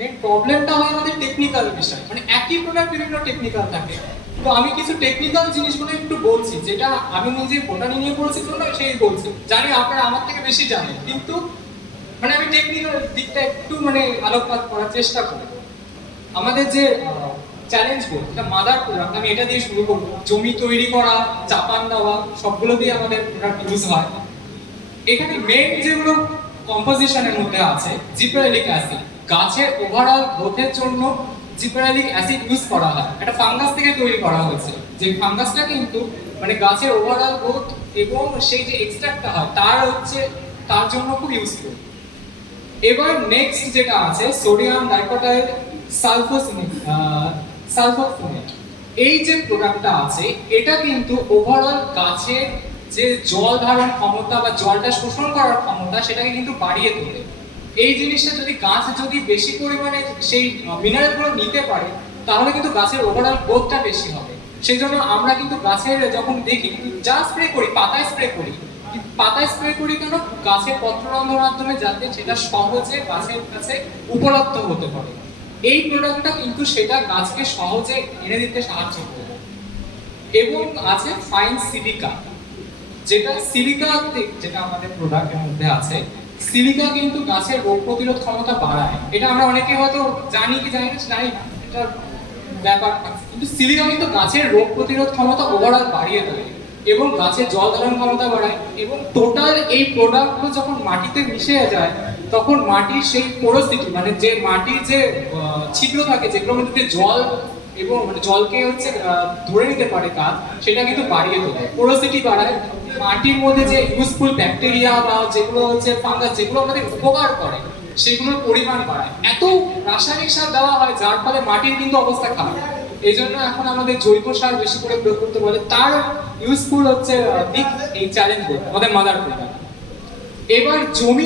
Main প্রবলেমটা হয় আমাদের টেকনিক্যাল বিষয়, মানে একই প্রোডাক্ট বিভিন্ন টেকনিক্যাল থাকে। তো আমি কিছু টেকনিক্যাল জিনিসগুলো একটু বলছি, যেটা আমি নিজে বোটানি নিয়ে পড়ছি তো না, সেই বলছি। জানি আপনারা আমার থেকে বেশি জানেন, কিন্তু মানে আমি টেকনিক্যাল দিকটা একটু মানে আলোকপাত করার চেষ্টা করি। আমাদের যে চ্যালেঞ্জগুলো, এটা মাদার প্রোডাক্ট, আমি এটা দিয়ে শুরু করবো। জমি তৈরি করা, চাপান দেওয়া, সবগুলো দিয়ে আমাদের প্রোডাক্ট ইউজ হয়। এখানে মেন যেগুলো কম্পোজিশনের মধ্যে আছে, জিব্রেলিক অ্যাসিড। গাছের ওভারঅল গ্রোথের জন্য জিব্রেলিক অ্যাসিড ইউজ করা হয়। একটা ফাঙ্গাস থেকে তৈরি করা হয়েছে, যে ফাঙ্গাসটা কিন্তু মানে গাছের ওভারঅল গ্রোথ এবং সেই যে এক্সট্রাক্টটা হয় তার জন্য খুব ইউজফুল। এবার নেক্সট যেটা আছে সোডিয়াম ডাইকটাইল সালফোফোনেট। এই যে প্রোডাক্টটা আছে, এটা কিন্তু ওভারঅল গাছের যে জল ধারণ ক্ষমতা বা জলটা শোষণ করার ক্ষমতা, সেটাকে কিন্তু বাড়িয়ে তোলে। এই জিনিসটা যদি গাছ যদি বেশি পরিমাণে সেই মিনারেলগুলো নিতে পারে, তাহলে কিন্তু গাছের ওভারঅল গ্রোথটা বেশি হবে। সেই জন্য আমরা কিন্তু গাছের যখন দেখি যা স্প্রে করি, পাতায় স্প্রে করি। পাতায় স্প্রে করি কেন? গাছের পত্ররন্ধ্রের মাধ্যমে, যাতে সেটা সহজে গাছের কাছে উপলব্ধ হতে পারে। এই প্রোডাক্টটা কিন্তু সেটা গাছকে সহজে এনে দিতে সাহায্য করবে। এবং আছে ফাইন সিলিকা, যেটা আমাদের প্রোডাক্টের মধ্যে আছে। সিলিকা কিন্তু গাছের রোগ প্রতিরোধ ক্ষমতা বাড়ায়। এটা আমরা অনেকে হয়তো জানি কি জানি না, এটা ব্যাপার। কিন্তু সিলিকা কিন্তু গাছের রোগ প্রতিরোধ ক্ষমতা ওভারঅল বাড়িয়ে দেয় এবং গাছের জল ধারণ ক্ষমতা বাড়ায়। এবং টোটাল এই প্রোডাক্টগুলো যখন মাটিতে মিশে যায়, তখন মাটির সেই পোরোসিটি, মানে যে মাটির যে ছিদ্র থাকে, যেগুলোর মধ্যে জল এবং মানে জলকে ধরে নিতে পারে কাজ, সেটা কিন্তু বাড়িয়ে তোলে, পোরোসিটি বাড়ায়। মাটির মধ্যে যে ইউজফুল ব্যাকটেরিয়া বা যেগুলো ফাঙ্গাস, যেগুলো আমাদের উপকার করে, সেগুলোর পরিমাণ বাড়ায়। এত রাসায়নিক সার দেওয়া হয়, যার ফলে মাটির কিন্তু অবস্থা খারাপ। এই জন্য এখন আমাদের জৈব সার বেশি করে প্রয়োগ করতে বলে। তার ইউজফুল দিক এই চ্যালেঞ্জ আমাদের মাদার প্রোডাক্ট। এবার জমি